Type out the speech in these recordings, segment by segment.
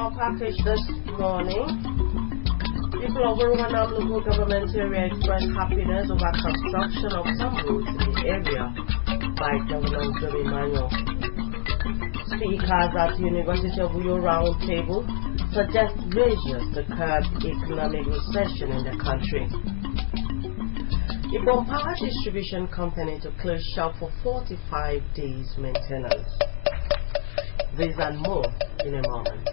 our package this morning. People of Oroganam local government area expressed happiness over construction of some roads in the area by Governor Joe Emmanuel. Speakers at University of Uyo Round Table suggest measures to curb economic recession in the country. Ibom Power Distribution Company to close shop for 45 days maintenance. This and more in a moment.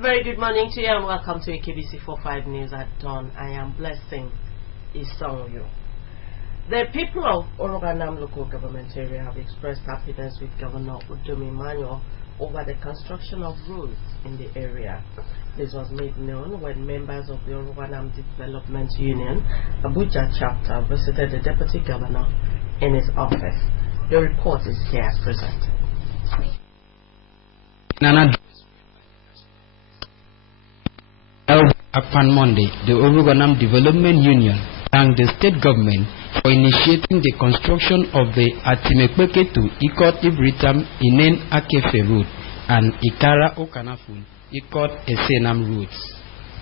Very good morning to you and welcome to AKBC 45 News at dawn. I am Blessing Isongyo. The people of Oroganam local government area have expressed happiness with Governor Udom Emmanuel over the construction of roads in the area. This was made known when members of the Oroganam Development Union, Abuja chapter, visited the Deputy Governor in his office. The report is here presented. Upon Monday, the Oroganam Development Union thanked the state government for initiating the construction of the Atimekpeke to Ikot Ibritam Inen Akefe Road and Ikara Okanafun Ikot Esenam roads.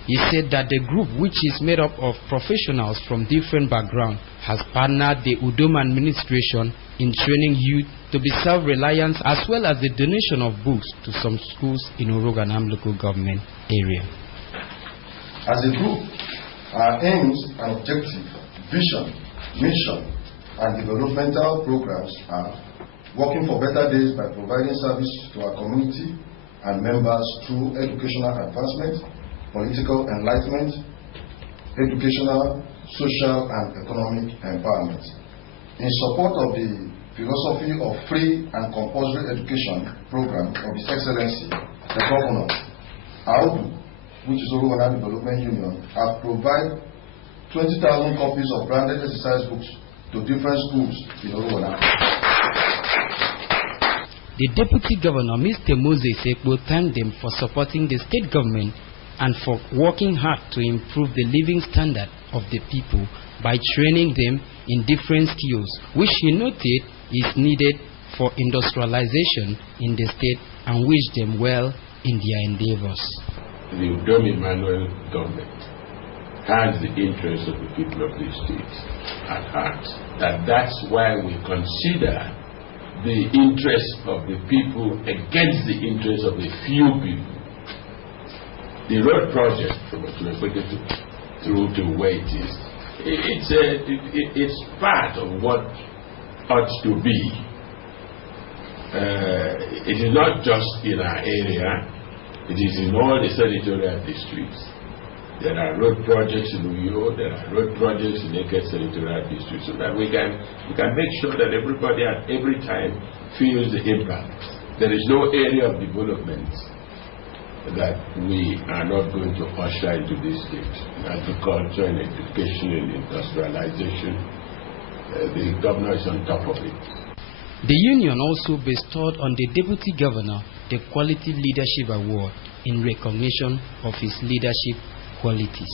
He said that the group, which is made up of professionals from different backgrounds, has partnered the Udom administration in training youth to be self-reliant, as well as the donation of books to some schools in Oroganam local government area. As a group, our aims and objective, vision, mission, and developmental programs are working for better days by providing service to our community and members through educational advancement, political enlightenment, educational, social, and economic empowerment. In support of the philosophy of free and compulsory education program of His Excellency, the Governor, AUDU, which is Oroganam Development Union, have provided 20,000 copies of branded exercise books to different schools in Oroganam. The Deputy Governor, Mr. Moses Ekbo, thanked them for supporting the state government and for working hard to improve the living standard of the people by training them in different skills, which he noted is needed for industrialization in the state, and wished them well in their endeavors. The Udom Emmanuel government has the interests of the people of this state at heart. That's why we consider the interests of the people against the interests of a few people. The road project from Atimekpeke through to where it is, it's part of what ought to be. It is not just in our area, it is in all the senatorial districts. There are road projects in Uyo, there are road projects in Eket senatorial district, so that we can make sure that everybody at every time feels the impact. There is no area of development that we are not going to usher into this state. Agriculture and education and industrialization, the governor is on top of it. The union also bestowed on the Deputy Governor the Quality Leadership Award in recognition of his leadership qualities.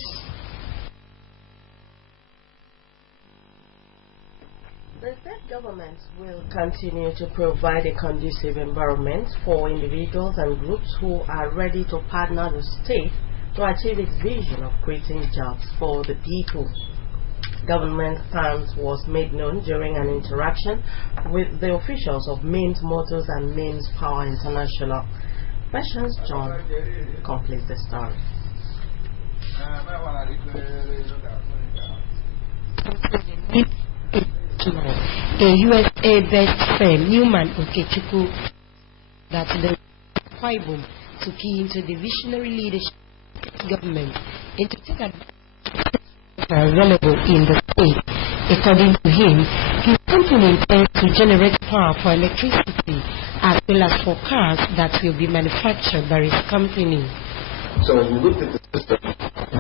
The state government will continue to provide a conducive environment for individuals and groups who are ready to partner the state to achieve its vision of creating jobs for the people. Government stance was made known during an interaction with the officials of Mains Motors and Mains Power International. Patience John completes the story. A USA-based firm, Newman Okechukwu, that the Kwaibum to key into the visionary leadership of government and to take advantage available in the state. According to him, his company intends to generate power for electricity as well as for cars that will be manufactured by his company. So when we looked at the system,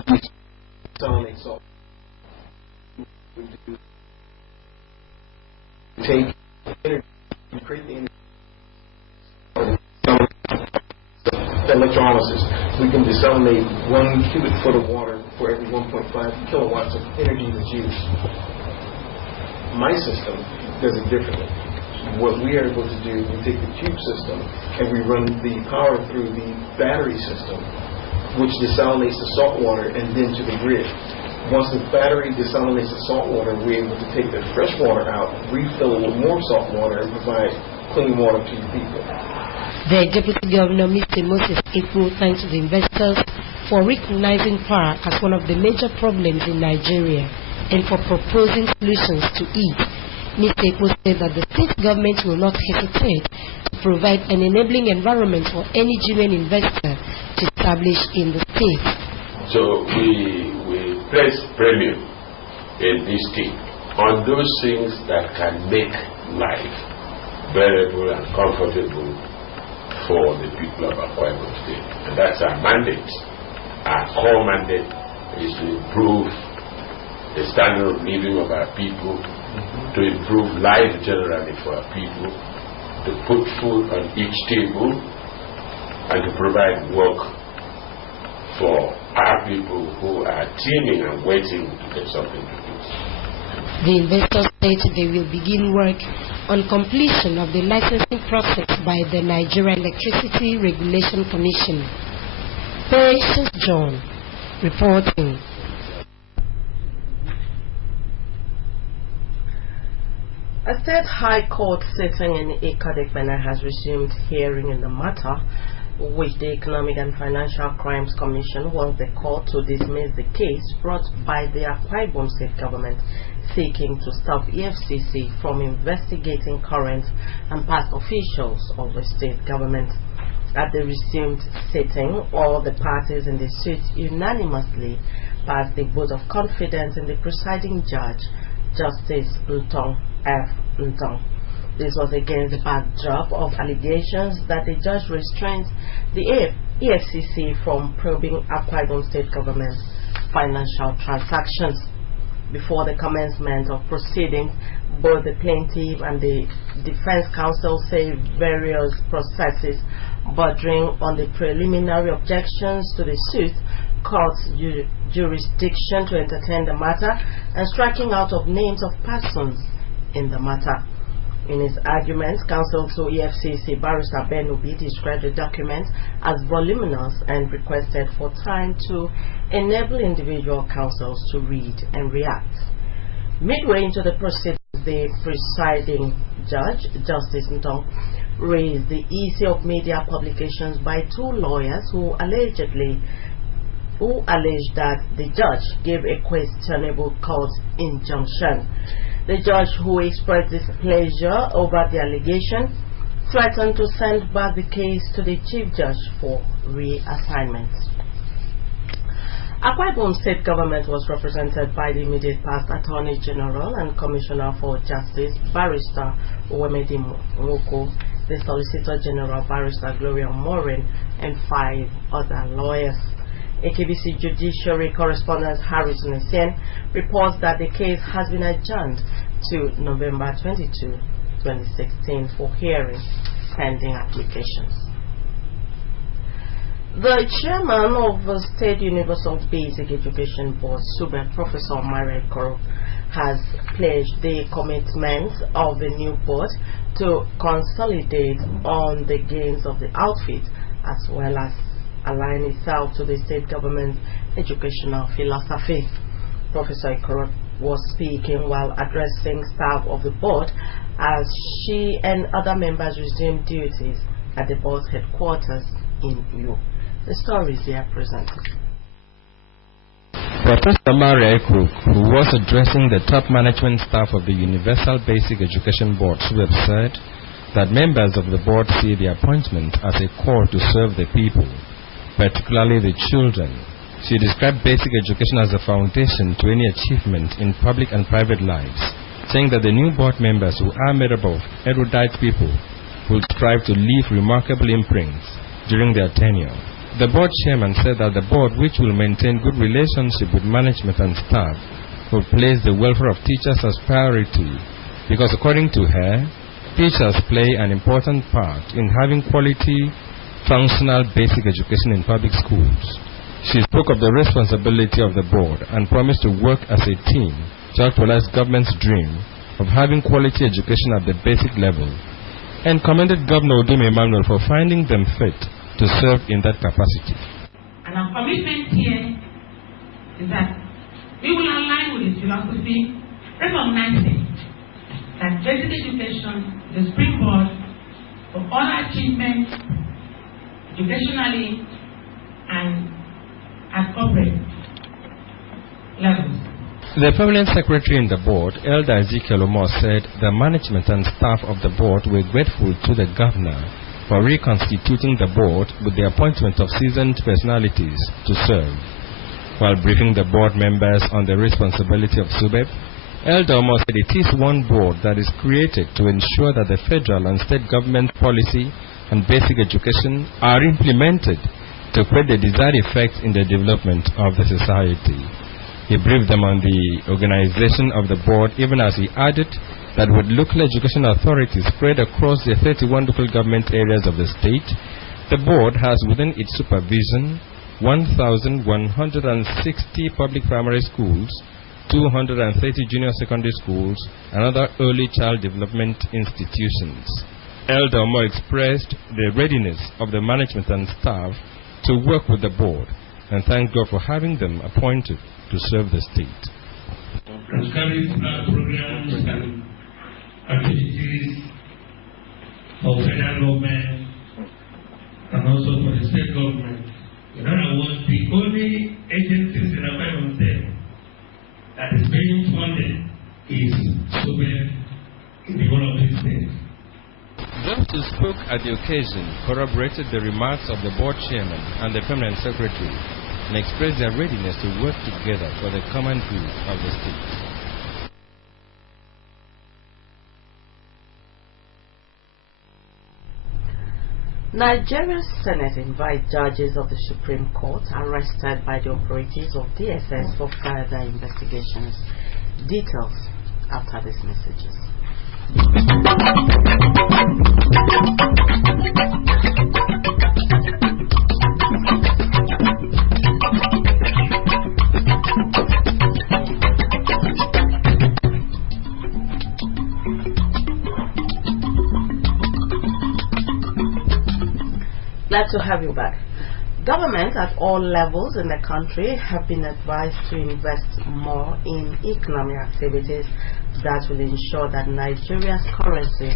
we saw take energy, you create the energy. Electrolysis. We can desalinate 1 cubic foot of water for every 1.5 kilowatts of energy that's used. My system does it differently. What we are able to do, we take the tube system and we run the power through the battery system, which desalinates the salt water and then to the grid. Once the battery desalinates the salt water, we're able to take the fresh water out, refill it with more salt water, and provide clean water to the people. The Deputy Governor, Mr. Moses Ekpo, thanks the investors for recognizing power as one of the major problems in Nigeria and for proposing solutions to it. Mr. Ekpo said that the state government will not hesitate to provide an enabling environment for any genuine investor to establish in the state. So we place premium in this state on those things that can make life bearable and comfortable for the people of Akwa Ibom State. And that's our mandate. Our core mandate is to improve the standard of living of our people, to improve life generally for our people, to put food on each table, and to provide work for our people who are teeming and waiting to get something to do. The investors said they will begin work on completion of the licensing process by the Nigeria Electricity Regulation Commission. Patience John reporting. A state high court sitting in Ikadekpene has resumed hearing in the matter, which the Economic and Financial Crimes Commission wants the court to dismiss the case brought by the Akwa Ibom State government seeking to stop EFCC from investigating current and past officials of the state government. At the resumed sitting, all the parties in the suit unanimously passed the vote of confidence in the presiding judge, Justice Ntong F. Ntong. This was against the backdrop of allegations that the judge restrained the EFCC from probing Akwa Ibom State government's financial transactions. Before the commencement of proceedings, both the plaintiff and the defense counsel say various processes bordering on the preliminary objections to the suit, court's jurisdiction to entertain the matter, and striking out of names of persons in the matter. In his arguments, counsel to EFCC Barrister Ben Obi described the document as voluminous and requested for time to enable individual counsels to read and react. Midway into the proceedings, the presiding judge, Justice Ntong, raised the issue of media publications by two lawyers who alleged that the judge gave a questionable court injunction. The judge, who expressed displeasure over the allegation, threatened to send back the case to the chief judge for reassignment. Akwa Ibom State government was represented by the immediate past Attorney General and Commissioner for Justice, Barrister Owemedi Nwoko, the Solicitor General, Barrister Gloria Morin, and 5 other lawyers. AKBC Judiciary Correspondent Harrison Essien reports that the case has been adjourned to November 22, 2016 for hearing pending applications. The chairman of the State Universal Basic Education Board, SUBE, Professor Maria Koro, has pledged the commitment of the new board to consolidate on the gains of the outfit as well as align itself to the state government's educational philosophy. Professor Ikoro was speaking while addressing staff of the board as she and other members resumed duties at the board's headquarters in Uyo. The story is here presented. Professor Maria Ekro, who was addressing the top management staff of the Universal Basic Education Board, SUBEB, said that members of the board see the appointment as a call to serve the people, particularly the children. She described basic education as a foundation to any achievement in public and private lives, saying that the new board members, who are made up of erudite people, will strive to leave remarkable imprints during their tenure. The board chairman said that the board, which will maintain good relationship with management and staff, will place the welfare of teachers as priority because, according to her, teachers play an important part in having quality, functional basic education in public schools. She spoke of the responsibility of the board and promised to work as a team to actualize government's dream of having quality education at the basic level, and commended Governor Udom Emmanuel for finding them fit to serve in that capacity. And our commitment here is that we will align with his philosophy, recognizing that basic education is the springboard for all achievements educationally and at corporate levels. The permanent secretary in the board, Elder Ezekiel Omor, said the management and staff of the board were grateful to the governor for reconstituting the board with the appointment of seasoned personalities to serve. While briefing the board members on the responsibility of SUBEB, Elder Omor said it is one board that is created to ensure that the federal and state government policy and basic education are implemented to create the desired effects in the development of the society. He briefed them on the organization of the board, even as he added that with local education authorities spread across the 31 local government areas of the state, the board has within its supervision 1,160 public primary schools, 230 junior secondary schools, and other early child development institutions. Elder Omor expressed the readiness of the management and staff to work with the board and thanked God for having them appointed to serve the state. Carry programs and activities for federal government and also for the state government. In other words, the only agencies in Akwa Ibom that is being funded is SUBEB in the whole of the state. Those who spoke at the occasion corroborated the remarks of the board chairman and the permanent secretary and expressed their readiness to work together for the common good of the state. Nigerian Senate invites judges of the Supreme Court arrested by the operatives of DSS for further investigations. Details after these messages. Glad to have you back. Government at all levels in the country have been advised to invest more in economic activities that will ensure that Nigeria's currency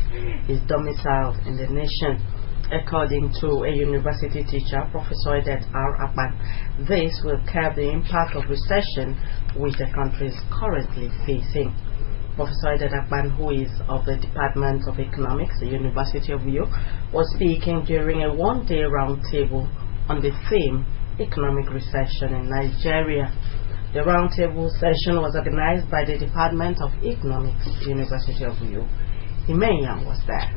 is domiciled in the nation. According to a university teacher, Professor Edet R. Akpan, this will curb the impact of recession which the country is currently facing. Professor Edet Akpan, who is of the Department of Economics, the University of Uyo, was speaking during a one-day roundtable on the theme Economic Recession in Nigeria. The roundtable session was organized by the Department of Economics, University of Uyo. Imenya was there.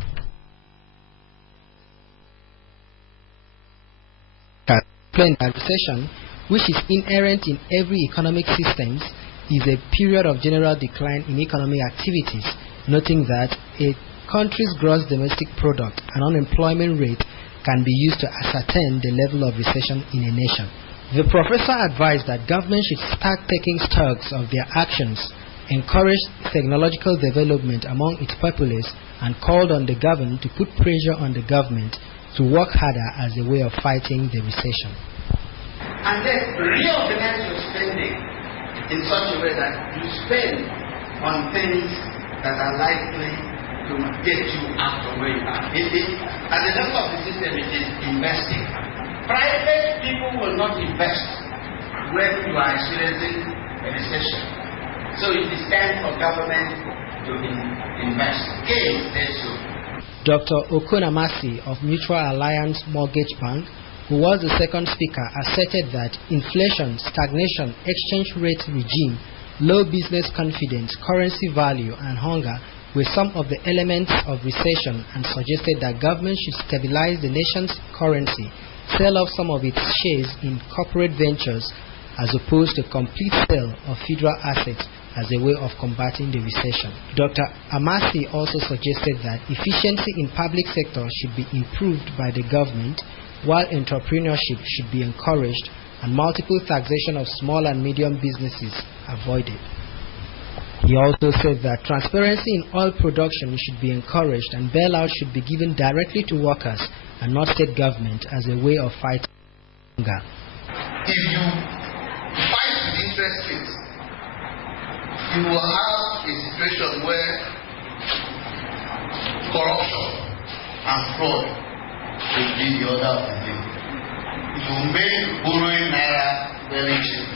Explained that recession, which is inherent in every economic system, is a period of general decline in economic activities, noting that a country's gross domestic product and unemployment rate can be used to ascertain the level of recession in a nation. The professor advised that government should start taking stock of their actions, encourage technological development among its populace, and called on the government to put pressure on the government to work harder as a way of fighting the recession. And then reorganize your spending in such a way that you spend on things that are likely to get you out of where you are. At the level of the system, it is investing. Private people will not invest when you are experiencing a recession. So it is time for government to invest. Gains, they should. Dr. Okonamasi of Mutual Alliance Mortgage Bank, who was the second speaker, asserted that inflation, stagnation, exchange rate regime, low business confidence, currency value, and hunger were some of the elements of recession, and suggested that government should stabilize the nation's currency, sell off some of its shares in corporate ventures, as opposed to complete sale of federal assets as a way of combating the recession. Dr. Amasi also suggested that efficiency in public sector should be improved by the government, while entrepreneurship should be encouraged and multiple taxation of small and medium businesses avoided. He also said that transparency in oil production should be encouraged and bailouts should be given directly to workers and not state government as a way of fighting hunger. If you fight with interest rates, you will have a situation where corruption and fraud will be the order of the day. It will make borrowing naira very cheap.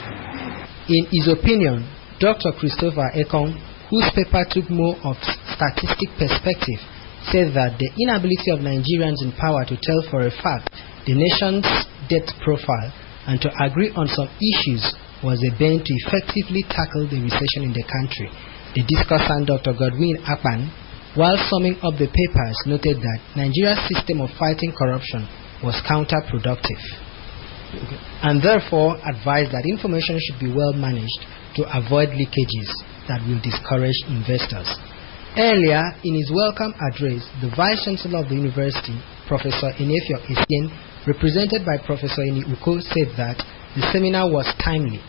In his opinion, Dr. Christopher Ekong, whose paper took more of statistic perspective, said that the inability of Nigerians in power to tell for a fact the nation's debt profile and to agree on some issues was a bane to effectively tackle the recession in the country. The discussant, Dr. Godwin Akpan, while summing up the papers, noted that Nigeria's system of fighting corruption was counterproductive and therefore advised that information should be well managed to avoid leakages that will discourage investors. Earlier, in his welcome address, the Vice-Chancellor of the University, Professor Enefio Essien, represented by Professor Eni Uko, said that the seminar was timely.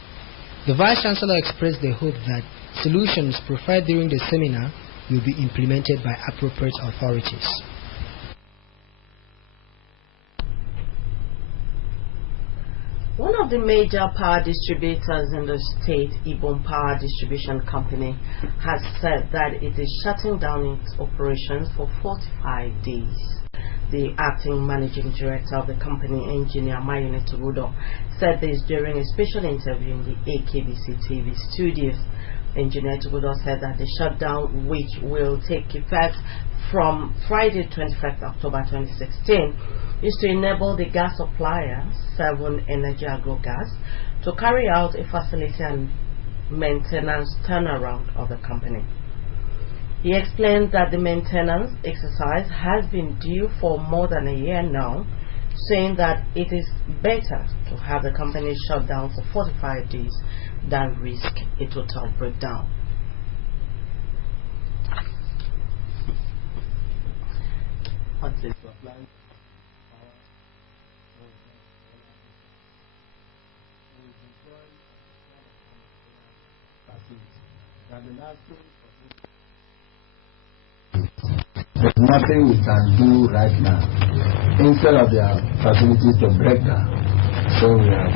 The Vice-Chancellor expressed the hope that solutions proffered during the seminar will be implemented by appropriate authorities. One of the major power distributors in the state, Ibom Power Distribution Company, has said that it is shutting down its operations for 45 days. The acting managing director of the company, Engineer Mayune Tugudo, said this during a special interview in the AKBC TV studios. Engineer Tugudo said that the shutdown, which will take effect from Friday 21st October 2016, is to enable the gas supplier, Seven Energy Agro Gas, to carry out a facility and maintenance turnaround of the company. He explained that the maintenance exercise has been due for more than a year now, saying that it is better to have the company shut down for 45 days than risk a total breakdown. What's this? There's nothing we can do right now instead of their facilities to break down. So we have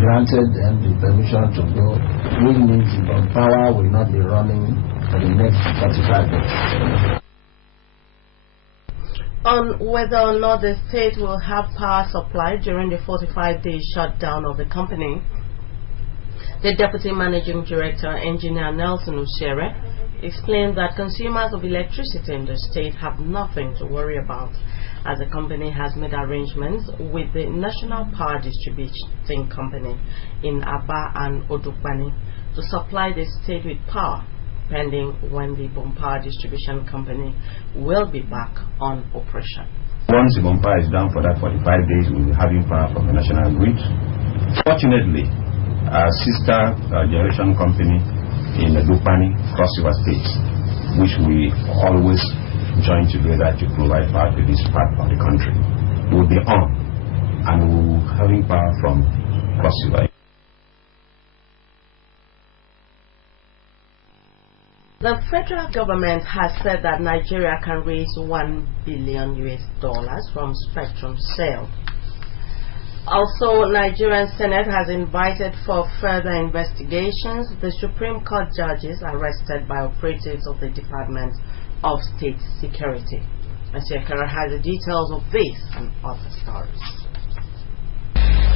granted them the permission to go, which means the power will not be running for the next 45 days. On whether or not the state will have power supply during the 45-day shutdown of the company, the Deputy Managing Director, Engineer Nelson Ushere, explained that consumers of electricity in the state have nothing to worry about, as the company has made arrangements with the National Power Distributing Company in Aba and Odukbani to supply the state with power, pending when the Ibom Power Distribution Company will be back on operation. Once Ibom Power is down for that 45 days, we'll be having power from the national grid. Fortunately, our sister generation company in the Dupani, Cross River State, which we always join together to provide power to this part of the country, will be on, and we'll be having power from Cross River. The federal government has said that Nigeria can raise $1 billion from spectrum sale. Also, Nigerian Senate has invited for further investigations the Supreme Court judges arrested by operatives of the Department of State Security. Asiakara has the details of this and other stories.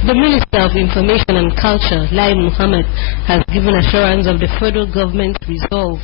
The Minister of Information and Culture, Lai Mohammed, has given assurance of the federal government's resolve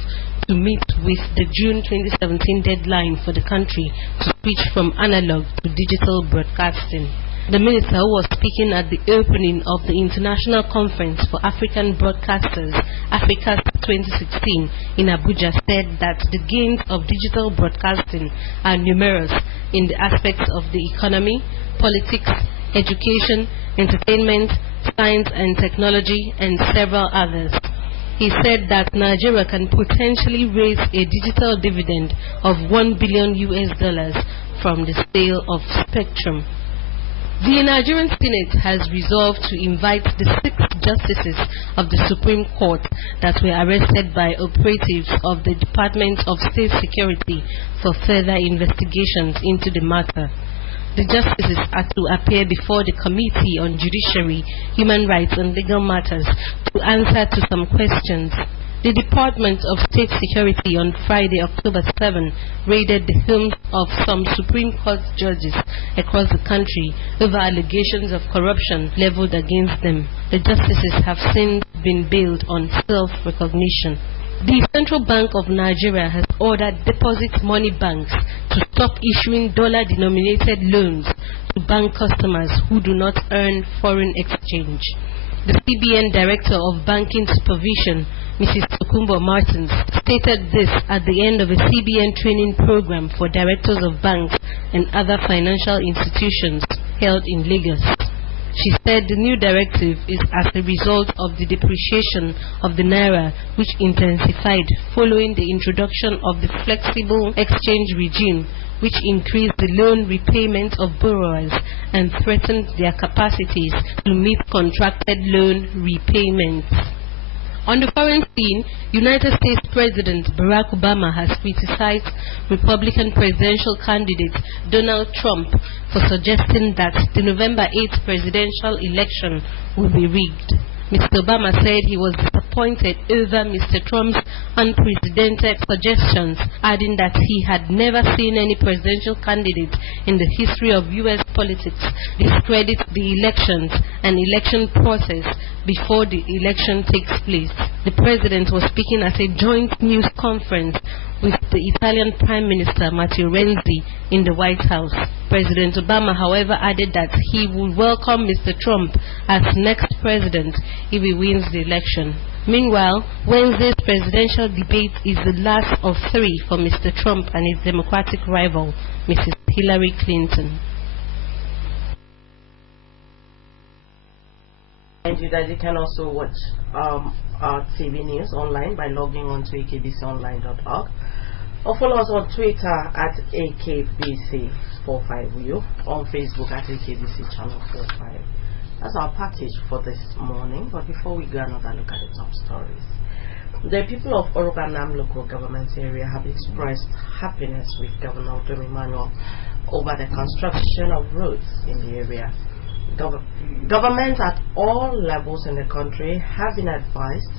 to meet with the June 2017 deadline for the country to switch from analog to digital broadcasting. The minister, who was speaking at the opening of the International Conference for African Broadcasters, Africa 2016, in Abuja, said that the gains of digital broadcasting are numerous in the aspects of the economy, politics, education, entertainment, science and technology, and several others. He said that Nigeria can potentially raise a digital dividend of $1 billion from the sale of spectrum. The Nigerian Senate has resolved to invite the 6 justices of the Supreme Court that were arrested by operatives of the Department of State Security for further investigations into the matter. The justices are to appear before the Committee on Judiciary, Human Rights and Legal Matters to answer to some questions. The Department of State Security on Friday, October 7, raided the homes of some Supreme Court judges across the country over allegations of corruption leveled against them. The justices have since been bailed on self-recognition. The Central Bank of Nigeria has ordered deposit money banks to stop issuing dollar-denominated loans to bank customers who do not earn foreign exchange. The CBN Director of Banking Supervision, Mrs. Tokumbo Martins, stated this at the end of a CBN training program for directors of banks and other financial institutions held in Lagos. She said the new directive is as a result of the depreciation of the Naira, which intensified following the introduction of the flexible exchange regime, which increased the loan repayment of borrowers and threatened their capacities to meet contracted loan repayments. On the foreign scene, United States President Barack Obama has criticized Republican presidential candidate Donald Trump for suggesting that the November 8th presidential election will be rigged. Mr. Obama said he was disappointed over Mr. Trump's unprecedented suggestions, adding that he had never seen any presidential candidate in the history of U.S. politics discredit the elections and election process before the election takes place. The president was speaking at a joint news conference with the Italian Prime Minister Matteo Renzi in the White House. President Obama, however, added that he would welcome Mr. Trump as next president if he wins the election. Meanwhile, Wednesday's presidential debate is the last of 3 for Mr. Trump and his Democratic rival, Mrs. Hillary Clinton. And you that you can also watch our TV news online by logging on to akbconline.org or follow us on Twitter at AKBC45U, on Facebook at AKBC Channel 45. That's our package for this morning. But before we go, another look at the top stories. The people of Oroganam local government area have expressed happiness with Governor Dom Emmanuel over the construction of roads in the area. Governments at all levels in the country have been advised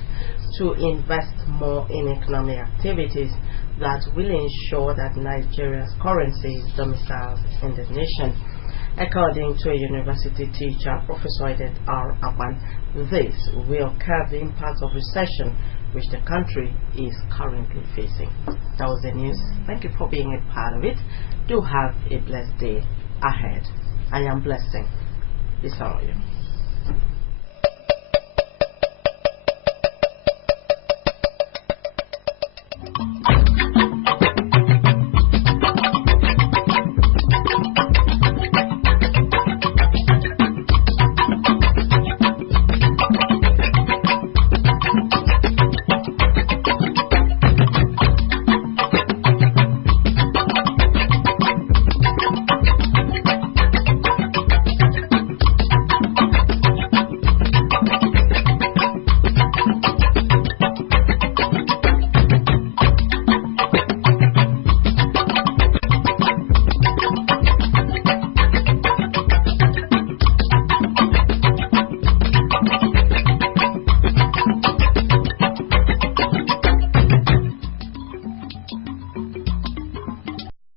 to invest more in economic activities that will ensure that Nigeria's currency is domiciled in the nation. According to a university teacher, Professor Edet R. Aban, this will curb the impact of recession which the country is currently facing. That was the news. Thank you for being a part of it. Do have a blessed day ahead. I am blessing. It's all you.